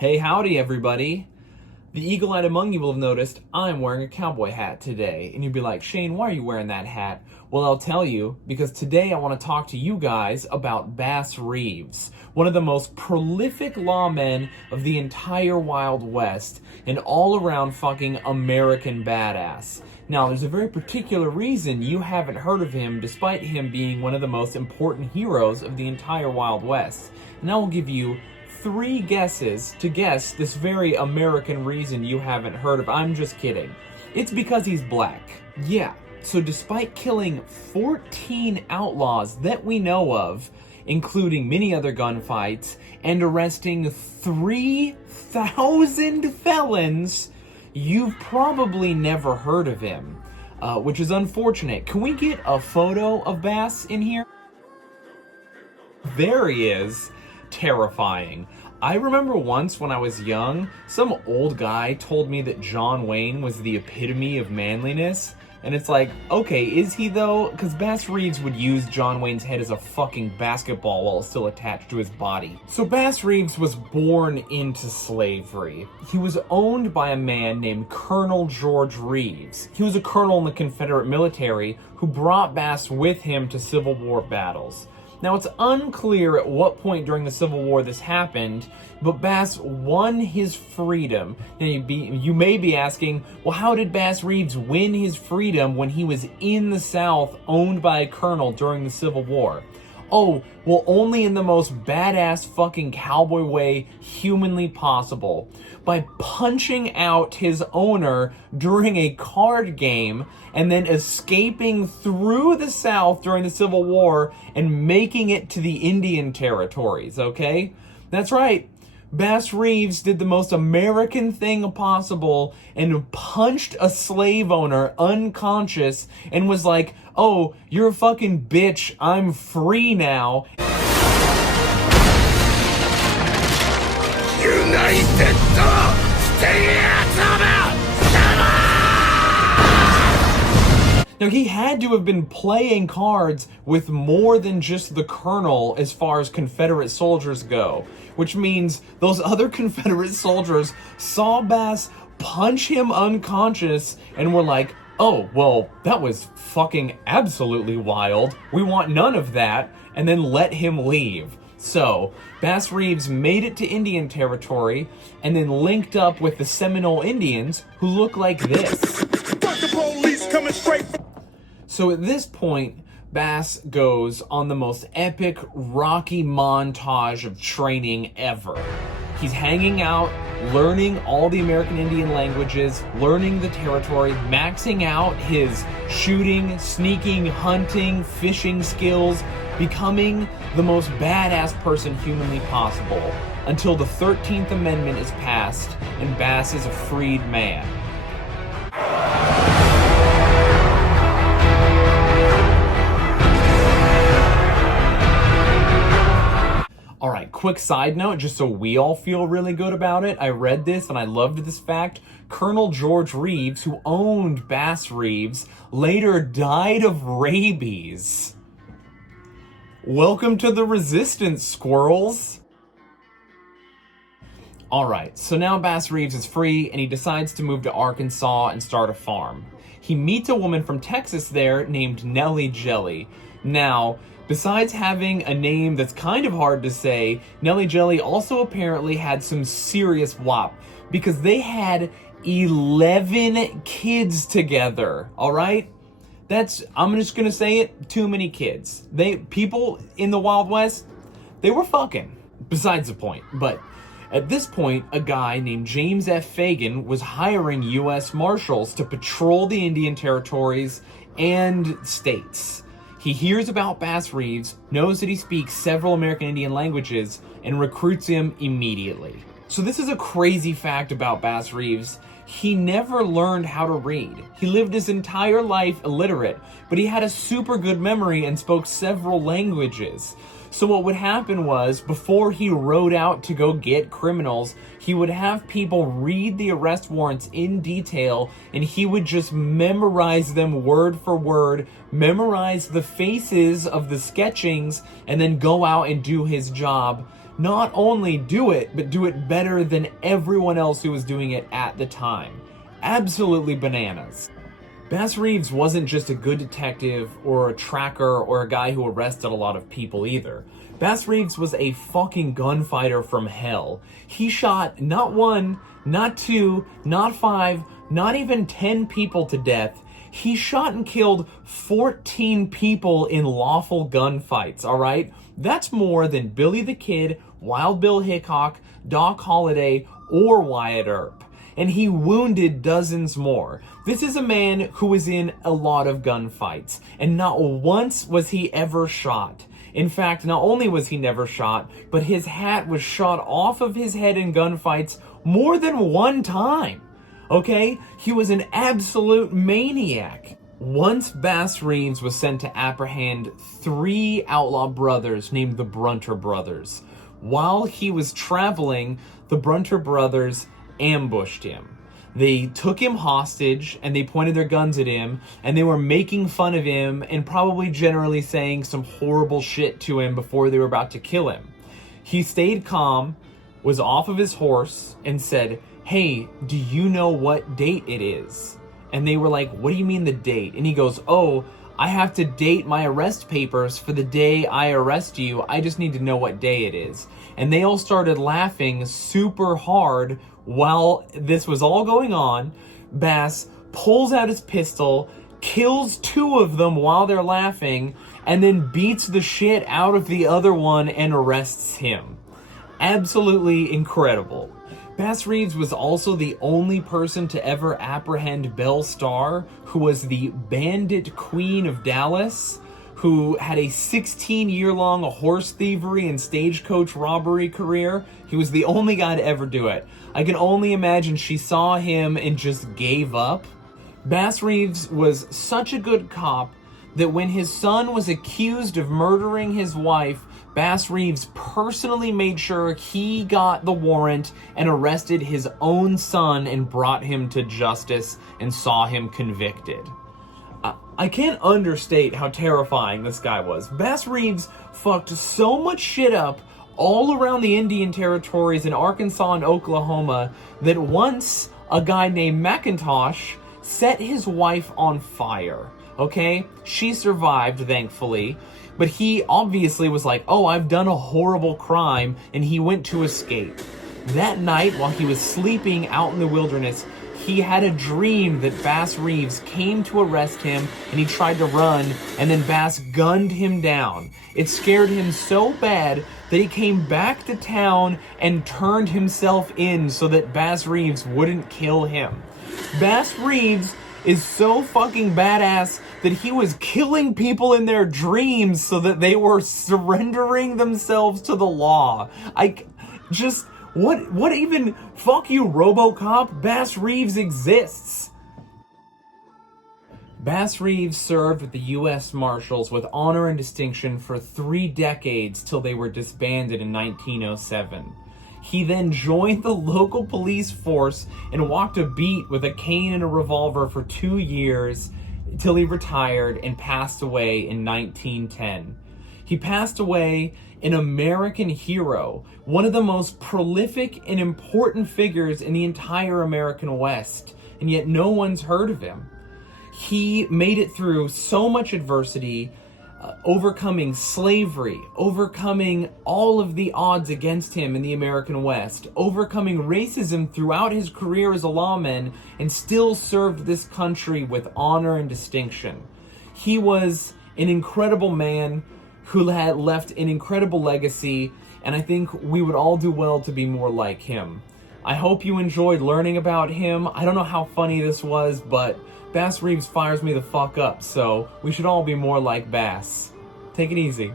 Hey, howdy, everybody. The eagle-eyed among you will have noticed I'm wearing a cowboy hat today. And you'd be like, Shane, why are you wearing that hat? Well, I'll tell you, because today I want to talk to you guys about Bass Reeves, one of the most prolific lawmen of the entire Wild West, an all-around fucking American badass. Now, there's a very particular reason you haven't heard of him, despite him being one of the most important heroes of the entire Wild West. And I will give you 3 guesses to guess this very American reason you haven't heard of. I'm just kidding. It's because he's black. Yeah, so despite killing 14 outlaws that we know of, including many other gunfights, and arresting 3,000 felons, you've probably never heard of him, which is unfortunate. Can we get a photo of Bass in here? There he is. Terrifying. I remember once when I was young, some old guy told me that John Wayne was the epitome of manliness. And it's like, okay, is he though? Because Bass Reeves would use John Wayne's head as a fucking basketball while it's still attached to his body. So Bass Reeves was born into slavery. He was owned by a man named Colonel George Reeves. He was a colonel in the Confederate military who brought Bass with him to Civil War battles. Now, it's unclear at what point during the Civil War this happened, but Bass won his freedom. Now, you may be asking, well, how did Bass Reeves win his freedom when he was in the South, owned by a colonel during the Civil War? Oh, well, only in the most badass fucking cowboy way humanly possible. By punching out his owner during a card game and then escaping through the South during the Civil War and making it to the Indian territories, okay? That's right. Bass Reeves did the most American thing possible and punched a slave owner unconscious and was like, oh, you're a fucking bitch, I'm free now. United Now, he had to have been playing cards with more than just the colonel as far as Confederate soldiers go, which means those other Confederate soldiers saw Bass punch him unconscious and were like, oh, well, that was fucking absolutely wild. We want none of that, and then let him leave. So, Bass Reeves made it to Indian territory and then linked up with the Seminole Indians who look like this. the police coming straight from So at this point, Bass goes on the most epic, rocky montage of training ever. He's hanging out, learning all the American Indian languages, learning the territory, maxing out his shooting, sneaking, hunting, fishing skills, becoming the most badass person humanly possible, until the 13th Amendment is passed and Bass is a freed man. Alright, quick side note, just so we all feel really good about it. I read this and I loved this fact. Colonel George Reeves, who owned Bass Reeves, later died of rabies. Welcome to the resistance, squirrels. Alright, so now Bass Reeves is free and he decides to move to Arkansas and start a farm. He meets a woman from Texas there named Nellie Jelly. Now, besides having a name that's kind of hard to say, Nellie Jelly also apparently had some serious wop, because they had 11 kids together, alright? That's, I'm just gonna say it, too many kids. People in the Wild West, they were fucking, besides the point. But at this point, a guy named James F. Fagan was hiring U.S. Marshals to patrol the Indian territories and states. He hears about Bass Reeves, knows that he speaks several American Indian languages, and recruits him immediately. So this is a crazy fact about Bass Reeves. He never learned how to read. He lived his entire life illiterate, but he had a super good memory and spoke several languages. So what would happen was, before he rode out to go get criminals, he would have people read the arrest warrants in detail, and he would just memorize them word for word, memorize the faces of the sketchings, and then go out and do his job. not only do it, but do it better than everyone else who was doing it at the time. Absolutely bananas. Bass Reeves wasn't just a good detective or a tracker or a guy who arrested a lot of people either. Bass Reeves was a fucking gunfighter from hell. He shot not 1, not 2, not 5, not even 10 people to death. He shot and killed 14 people in lawful gunfights, alright? That's more than Billy the Kid, Wild Bill Hickok, Doc Holliday, or Wyatt Earp. And he wounded dozens more. This is a man who was in a lot of gunfights, and not once was he ever shot. In fact, not only was he never shot, but his hat was shot off of his head in gunfights more than one time. Okay? He was an absolute maniac. Once Bass Reeves was sent to apprehend 3 outlaw brothers named the Brunter brothers. While he was traveling, the Brunter brothers ambushed him. They took him hostage and they pointed their guns at him and they were making fun of him and probably generally saying some horrible shit to him before they were about to kill him. He stayed calm, was off of his horse, and said, "Hey, do you know what date it is?" And they were like, "What do you mean the date?" And he goes, "Oh, I have to date my arrest papers for the day I arrest you. I just need to know what day it is." And they all started laughing super hard while this was all going on. Bass pulls out his pistol, kills 2 of them while they're laughing, and then beats the shit out of the other one and arrests him. Absolutely incredible. Bass Reeves was also the only person to ever apprehend Belle Starr, who was the bandit queen of Dallas, who had a 16-year-long horse thievery and stagecoach robbery career. He was the only guy to ever do it. I can only imagine she saw him and just gave up. Bass Reeves was such a good cop that when his son was accused of murdering his wife, Bass Reeves personally made sure he got the warrant and arrested his own son and brought him to justice and saw him convicted. I can't understate how terrifying this guy was. Bass Reeves fucked so much shit up all around the Indian territories in Arkansas and Oklahoma that once a guy named McIntosh set his wife on fire. Okay? She survived, thankfully. But he obviously was like, "Oh, I've done a horrible crime," and he went to escape. That night, while he was sleeping out in the wilderness, he had a dream that Bass Reeves came to arrest him, and he tried to run, and then Bass gunned him down. It scared him so bad that he came back to town and turned himself in so that Bass Reeves wouldn't kill him. Bass Reeves is so fucking badass that he was killing people in their dreams so that they were surrendering themselves to the law. What even, fuck you, RoboCop, Bass Reeves exists. Bass Reeves served with the U.S. Marshals with honor and distinction for 3 decades till they were disbanded in 1907. He then joined the local police force and walked a beat with a cane and a revolver for 2 years till he retired and passed away in 1910. He passed away an American hero, one of the most prolific and important figures in the entire American West, and yet no one's heard of him. He made it through so much adversity, overcoming slavery, overcoming all of the odds against him in the American West, overcoming racism throughout his career as a lawman, and still served this country with honor and distinction. He was an incredible man who had left an incredible legacy, and I think we would all do well to be more like him. I hope you enjoyed learning about him. I don't know how funny this was, but Bass Reeves fires me the fuck up, so we should all be more like Bass. Take it easy.